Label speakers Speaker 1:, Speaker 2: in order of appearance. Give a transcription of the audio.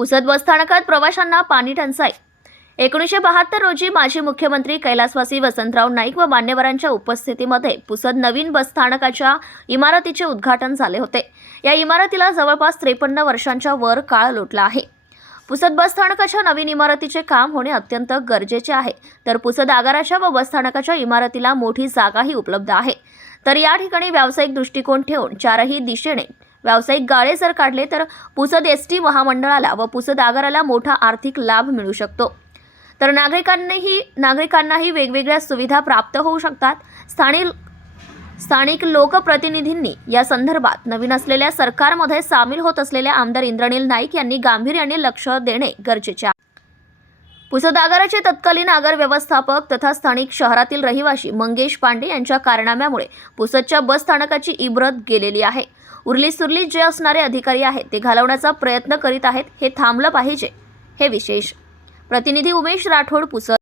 Speaker 1: पुसद स्थानकात प्रवाशांना पाणी टंचाई एकोणीसशे बहात्तर रोजी माजी मुख्यमंत्री कैलासवासी वसंतराव नाईक व मान्यवरांच्या उपस्थितीमध्ये पुसद नवीन बसस्थानकाच्या इमारतीचे उद्घाटन झाले होते या इमारतीला जवळपास त्रेपन्न वर्षांच्या वर काळ लोटला आहे पुसद स्थानकाच्या नवीन इमारतीचे काम होणे अत्यंत गरजेचे आहे तर पुसद आगाराच्या व बसस्थानकाच्या इमारतीला मोठी जागाही उपलब्ध आहे तर या ठिकाणी व्यावसायिक दृष्टिकोन ठेवून चारही दिशेने व्यावसायिक गाळे जर काढले तर पुसद एस टी महामंडळाला व पुसद आगाराला मोठा आर्थिक लाभ मिळू शकतो तर नागरिकांनीही नागरिकांनाही वेगवेगळ्या सुविधा प्राप्त होऊ शकतात स्थानिक स्थानिक लोकप्रतिनिधींनी या संदर्भात नवीन असलेल्या सरकारमध्ये सामील होत असलेल्या आमदार इंद्रनील नाईक यांनी गांभीर्याने लक्ष देणे गरजेचे आहे पुसद आगाराचे तत्कालीन आगार व्यवस्थापक तथा स्थानिक शहरातील रहिवाशी मंगेश पांडे यांच्या कारनाम्यामुळे पुसदच्या बस स्थानकाची इब्रत गेलेली आहे उरली सुरली जे असणारे अधिकारी आहेत ते घालवण्याचा प्रयत्न करीत आहेत हे थांबलं पाहिजे हे विशेष प्रतिनिधी
Speaker 2: उमेश राठोड पुसद